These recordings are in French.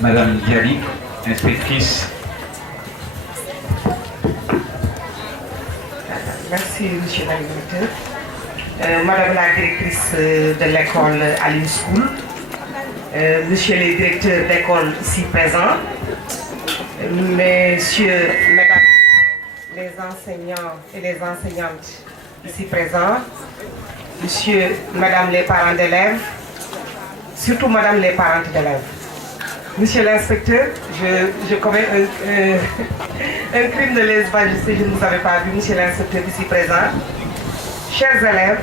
Madame Diaby, inspectrice. Merci, monsieur l'animateur. Madame la directrice de l'école Alim School, monsieur le directeur d'école ici présents, messieurs, mesdames, les enseignants et les enseignantes ici présents, monsieur, madame les parents d'élèves, surtout madame les parentes d'élèves. Monsieur l'inspecteur, je commets un crime de lèse-majesté, je ne vous avais pas vu, monsieur l'inspecteur ici présent. Chers élèves,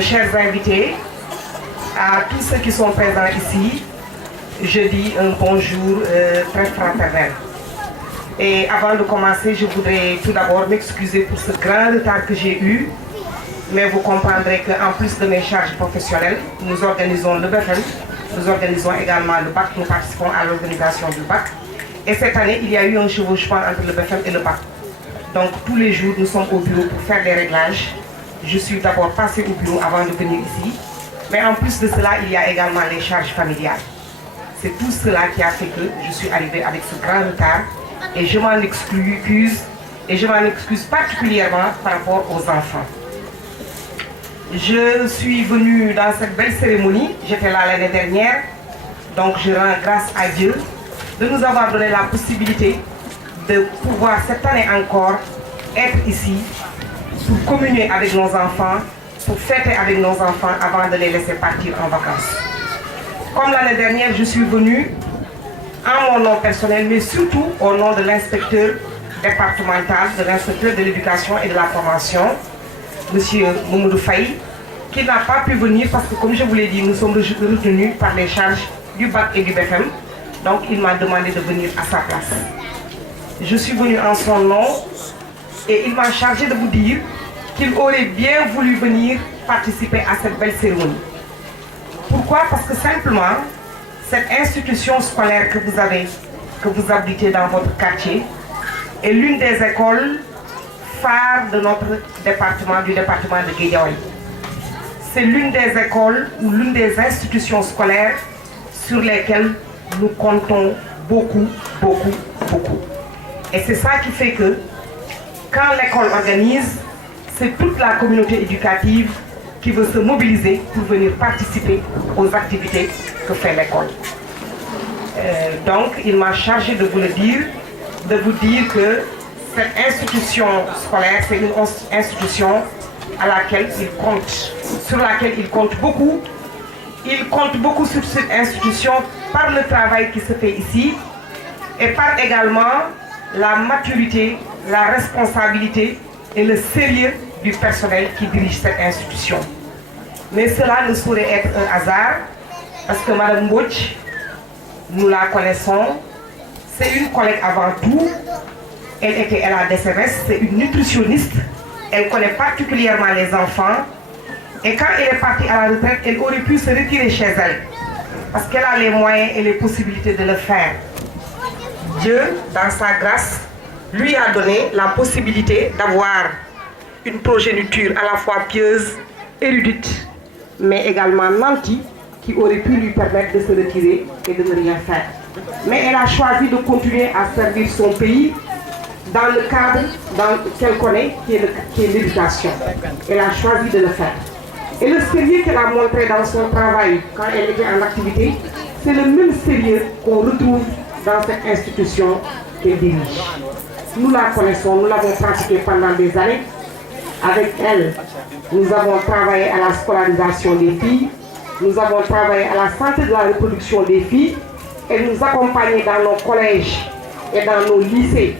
chers invités, à tous ceux qui sont présents ici, je dis un bonjour très fraternel. Et avant de commencer, je voudrais tout d'abord m'excuser pour ce grand retard que j'ai eu, mais vous comprendrez qu'en plus de mes charges professionnelles, nous organisons le BFM. Nous organisons également le bac, nous participons à l'organisation du bac. Et cette année, il y a eu un chevauchement entre le BFM et le bac. Donc tous les jours, nous sommes au bureau pour faire des réglages. Je suis d'abord passée au bureau avant de venir ici. Mais en plus de cela, il y a également les charges familiales. C'est tout cela qui a fait que je suis arrivée avec ce grand retard. Et je m'en excuse, et je m'en excuse particulièrement par rapport aux enfants. Je suis venue dans cette belle cérémonie, j'étais là l'année dernière, donc je rends grâce à Dieu de nous avoir donné la possibilité de pouvoir cette année encore être ici pour communier avec nos enfants, pour fêter avec nos enfants avant de les laisser partir en vacances. Comme l'année dernière, je suis venue en mon nom personnel, mais surtout au nom de l'inspecteur départemental, de l'inspecteur de l'éducation et de la formation, Monsieur Moumoudou Faye, qui n'a pas pu venir parce que, comme je vous l'ai dit, nous sommes retenus par les charges du bac et du BFM. Donc, il m'a demandé de venir à sa place. Je suis venue en son nom et il m'a chargé de vous dire qu'il aurait bien voulu venir participer à cette belle cérémonie. Pourquoi? Parce que simplement, cette institution scolaire que vous abritez dans votre quartier, est l'une des écoles phare de notre département, du département de Guédiawaye. C'est l'une des écoles ou l'une des institutions scolaires sur lesquelles nous comptons beaucoup. Et c'est ça qui fait que quand l'école organise, c'est toute la communauté éducative qui veut se mobiliser pour venir participer aux activités que fait l'école. Donc, il m'a chargé de vous le dire, de vous dire que cette institution scolaire, c'est une institution à laquelle il compte, sur laquelle il compte beaucoup. Il compte beaucoup sur cette institution par le travail qui se fait ici et par également la maturité, la responsabilité et le sérieux du personnel qui dirige cette institution. Mais cela ne saurait être un hasard parce que Mme Mbodj, nous la connaissons, c'est une collègue avant tout. Elle était à la DCMS, c'est une nutritionniste. Elle connaît particulièrement les enfants. Et quand elle est partie à la retraite, elle aurait pu se retirer chez elle. Parce qu'elle a les moyens et les possibilités de le faire. Dieu, dans sa grâce, lui a donné la possibilité d'avoir une progéniture à la fois pieuse, érudite, mais également nantie, qui aurait pu lui permettre de se retirer et de ne rien faire. Mais elle a choisi de continuer à servir son pays dans le cadre qu'elle connaît, qui est l'éducation. Elle a choisi de le faire. Et le sérieux qu'elle a montré dans son travail quand elle était en activité, c'est le même sérieux qu'on retrouve dans cette institution qu'elle dirige. Nous la connaissons, nous l'avons pratiquée pendant des années. Avec elle, nous avons travaillé à la scolarisation des filles, nous avons travaillé à la santé de la reproduction des filles, elle nous accompagnait dans nos collèges et dans nos lycées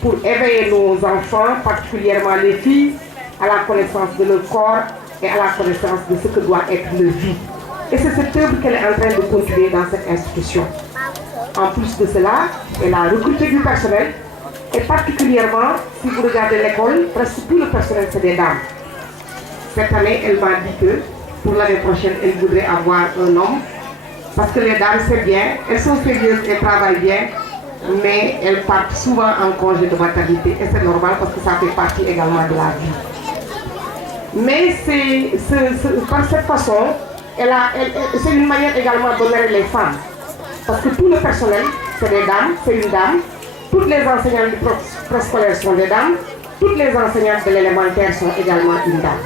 pour éveiller nos enfants, particulièrement les filles, à la connaissance de leur corps et à la connaissance de ce que doit être leur vie. Et c'est cette œuvre qu'elle est en train de continuer dans cette institution. En plus de cela, elle a recruté du personnel, et particulièrement, si vous regardez l'école, presque tout le personnel c'est des dames. Cette année, elle m'a dit que pour l'année prochaine, elle voudrait avoir un homme, parce que les dames, c'est bien, elles sont sérieuses et travaillent bien, mais elles partent souvent en congé de maternité, et c'est normal parce que ça fait partie également de la vie. Mais par cette façon, c'est une manière également d'honorer les femmes. parce que tout le personnel, c'est des dames, c'est une dame. Toutes les enseignantes du préscolaire sont des dames. Toutes les enseignantes de l'élémentaire sont également une dame.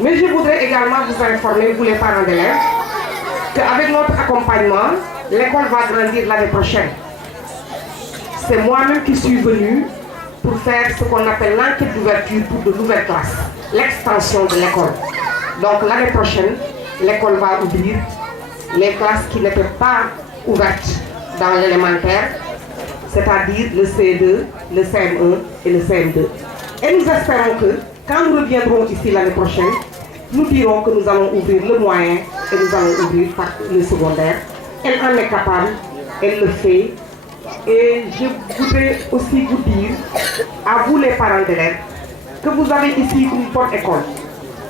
Mais je voudrais également vous informer, vous les parents d'élèves, qu'avec notre accompagnement, l'école va grandir l'année prochaine. C'est moi-même qui suis venue pour faire ce qu'on appelle l'enquête d'ouverture pour de nouvelles classes, l'extension de l'école. Donc l'année prochaine, l'école va ouvrir les classes qui n'étaient pas ouvertes dans l'élémentaire, c'est-à-dire le CE2, le CM1 et le CM2. Et nous espérons que, quand nous reviendrons ici l'année prochaine, nous dirons que nous allons ouvrir le moyen et nous allons ouvrir le secondaire. Elle en est capable, elle le fait. Et je voudrais aussi vous dire, à vous les parents d'élèves, que vous avez ici une bonne école,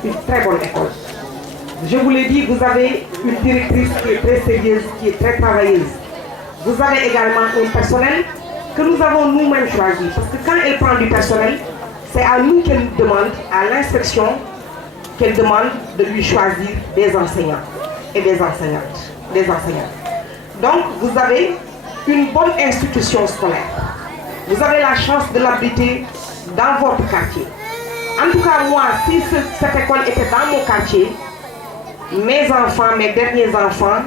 une très bonne école. Je vous l'ai dit, vous avez une directrice qui est très sérieuse, qui est très travailleuse. Vous avez également un personnel que nous avons nous-mêmes choisi. Parce que quand elle prend du personnel, c'est à nous qu'elle demande, à l'inspection, qu'elle demande de lui choisir des enseignants et des enseignantes. Donc, vous avez une bonne institution scolaire. Vous avez la chance de l'habiter dans votre quartier. En tout cas, moi, si cette école était dans mon quartier, mes enfants, mes derniers enfants,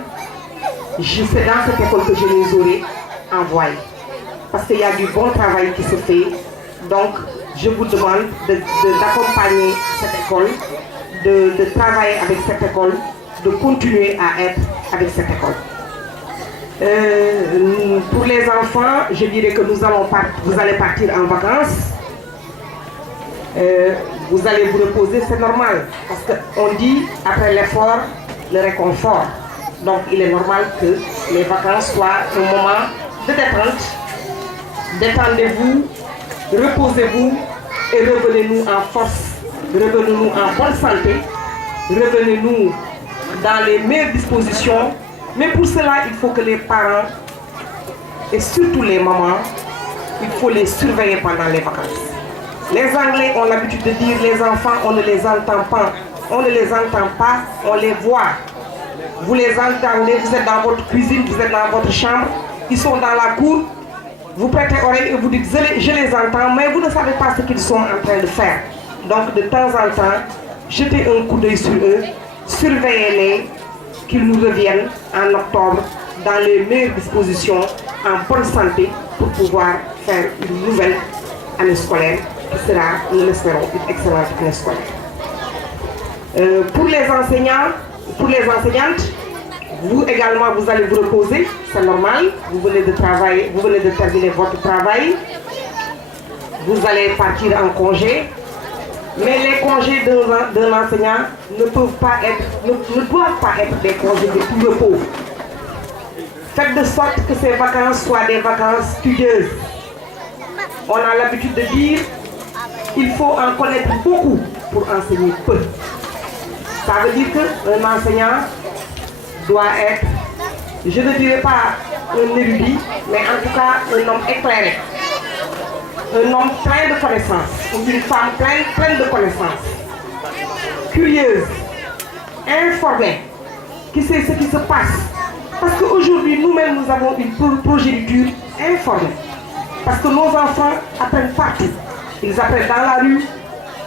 c'est dans cette école que je les aurais envoyés. Parce qu'il y a du bon travail qui se fait. Donc, je vous demande d'accompagner cette école, de travailler avec cette école, de continuer à être avec cette école. Pour les enfants, je dirais que vous allez partir en vacances. Vous allez vous reposer, c'est normal. Parce qu'on dit, après l'effort, le réconfort. Donc, il est normal que les vacances soient un moment de détente. Détendez-vous, reposez-vous et revenez-nous en force. Revenez-nous en bonne santé. Revenez-nous dans les meilleures dispositions. Mais pour cela, il faut que les parents, et surtout les mamans, il faut les surveiller pendant les vacances. Les Anglais ont l'habitude de dire les enfants, on ne les entend pas. On ne les entend pas, on les voit. Vous les entendez, vous êtes dans votre cuisine, vous êtes dans votre chambre, ils sont dans la cour, vous prêtez oreille et vous dites je les entends, mais vous ne savez pas ce qu'ils sont en train de faire. Donc de temps en temps, jetez un coup d'œil sur eux, surveillez-les, qu'ils nous reviennent en octobre dans les meilleures dispositions, en bonne santé, pour pouvoir faire une nouvelle année scolaire qui sera, nous l'espérons, une excellente année scolaire. Pour les enseignants, pour les enseignantes, vous également vous allez vous reposer, c'est normal, vous venez de travailler, vous venez de terminer votre travail, vous allez partir en congé, mais les congés d'un enseignant ne doivent pas être des congés de tout repos. Faites de sorte que ces vacances soient des vacances studieuses. On a l'habitude de dire qu'il faut en connaître beaucoup pour enseigner peu. Ça veut dire qu'un enseignant doit être, je ne dirais pas un érudit, mais en tout cas un homme éclairé. Un homme plein de connaissances, ou une femme pleine de connaissances, curieuse, informée, qui sait ce qui se passe. Parce qu'aujourd'hui, nous-mêmes, nous avons une progéniture informée. Parce que nos enfants apprennent partout. Ils apprennent dans la rue,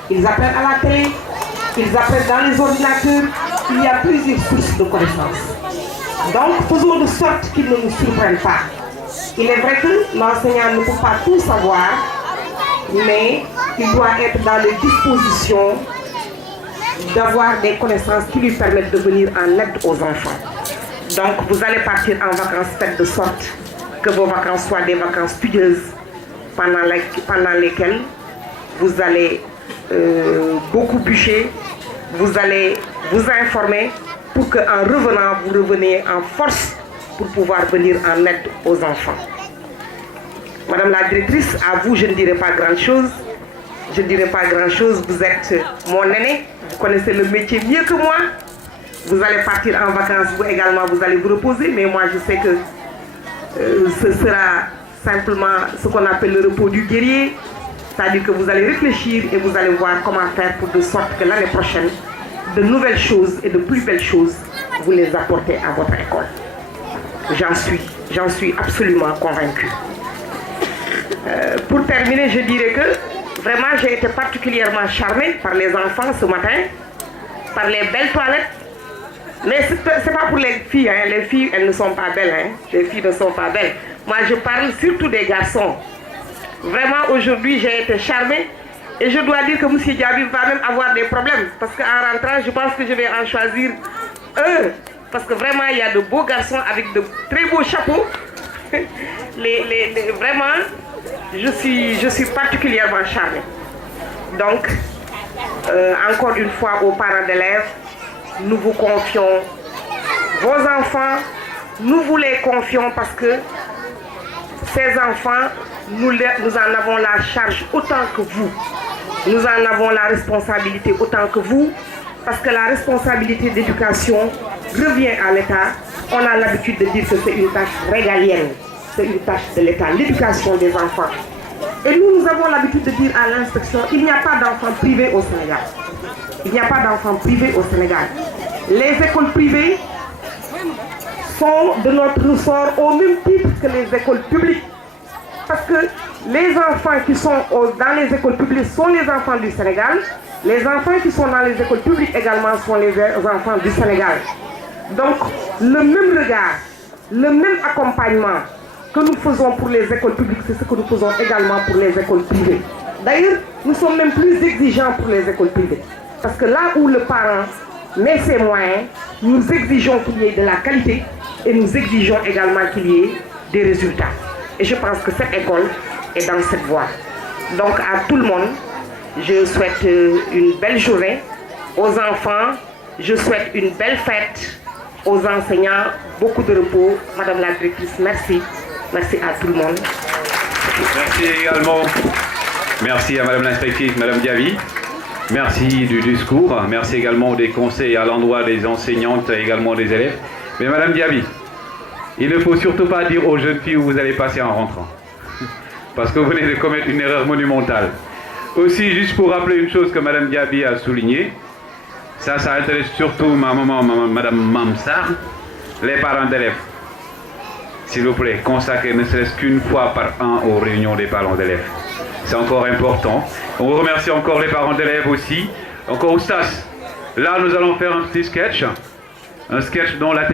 ils apprennent à la télé, ils apprennent dans les ordinateurs. Il y a plusieurs sources de connaissances. Donc, faisons de sorte qu'ils ne nous surprennent pas. Il est vrai que l'enseignant ne peut pas tout savoir, mais il doit être dans les dispositions d'avoir des connaissances qui lui permettent de venir en aide aux enfants. Donc vous allez partir en vacances, faites de sorte que vos vacances soient des vacances studieuses pendant lesquelles vous allez beaucoup bûcher, vous allez vous informer pour qu'en revenant, vous reveniez en force pour pouvoir venir en aide aux enfants. Madame la directrice, à vous, je ne dirai pas grand-chose. Je ne dirai pas grand-chose. Vous êtes mon aîné. Vous connaissez le métier mieux que moi. Vous allez partir en vacances, vous également, vous allez vous reposer. Mais moi, je sais que ce sera simplement ce qu'on appelle le repos du guerrier. C'est-à-dire que vous allez réfléchir et vous allez voir comment faire pour de sorte que l'année prochaine, de nouvelles choses et de plus belles choses, vous les apportez à votre école. J'en suis absolument convaincue. Pour terminer, je dirais que vraiment j'ai été particulièrement charmée par les enfants ce matin, par les belles toilettes. Mais ce n'est pas pour les filles, hein. Les filles, elles ne sont pas belles. Hein. Les filles ne sont pas belles. Moi, je parle surtout des garçons. Vraiment, aujourd'hui, j'ai été charmée. Et je dois dire que M. Diaby va même avoir des problèmes. Parce qu'en rentrant, je pense que je vais en choisir un. Parce que vraiment, il y a de beaux garçons avec de très beaux chapeaux. Vraiment, je suis particulièrement charmée. Donc, encore une fois, aux parents d'élèves, nous vous confions vos enfants, nous vous les confions parce que ces enfants, nous en avons la charge autant que vous. Nous en avons la responsabilité autant que vous, parce que la responsabilité d'éducation revient à l'État. On a l'habitude de dire que c'est une tâche régalienne, c'est une tâche de l'État, l'éducation des enfants. Et nous avons l'habitude de dire à l'inspection, il n'y a pas d'enfants privés au Sénégal. Il n'y a pas d'enfants privés au Sénégal. Les écoles privées sont de notre ressort au même titre que les écoles publiques. Parce que les enfants qui sont dans les écoles publiques sont les enfants du Sénégal. Les enfants qui sont dans les écoles publiques également sont les enfants du Sénégal. Donc, le même regard, le même accompagnement que nous faisons pour les écoles publiques, c'est ce que nous faisons également pour les écoles privées. D'ailleurs, nous sommes même plus exigeants pour les écoles privées. Parce que là où le parent met ses moyens, nous exigeons qu'il y ait de la qualité et nous exigeons également qu'il y ait des résultats. Et je pense que cette école est dans cette voie. Donc à tout le monde, je souhaite une belle journée. Aux enfants, je souhaite une belle fête. Aux enseignants, beaucoup de repos. Madame la directrice, merci. Merci à tout le monde. Merci également. Merci à Madame l'inspectrice, Madame Diaby. Merci du discours. Merci également des conseils à l'endroit des enseignantes et également des élèves. Mais Madame Diaby, il ne faut surtout pas dire aux jeunes filles où vous allez passer en rentrant. Parce que vous venez de commettre une erreur monumentale. Aussi, juste pour rappeler une chose que Madame Diaby a soulignée, ça intéresse surtout ma maman, Madame Mamsar, les parents d'élèves. S'il vous plaît, consacrez ne serait-ce qu'une fois par an aux réunions des parents d'élèves. C'est encore important. On vous remercie encore les parents d'élèves aussi. Encore Oustas. Là, nous allons faire un petit sketch. Un sketch dont la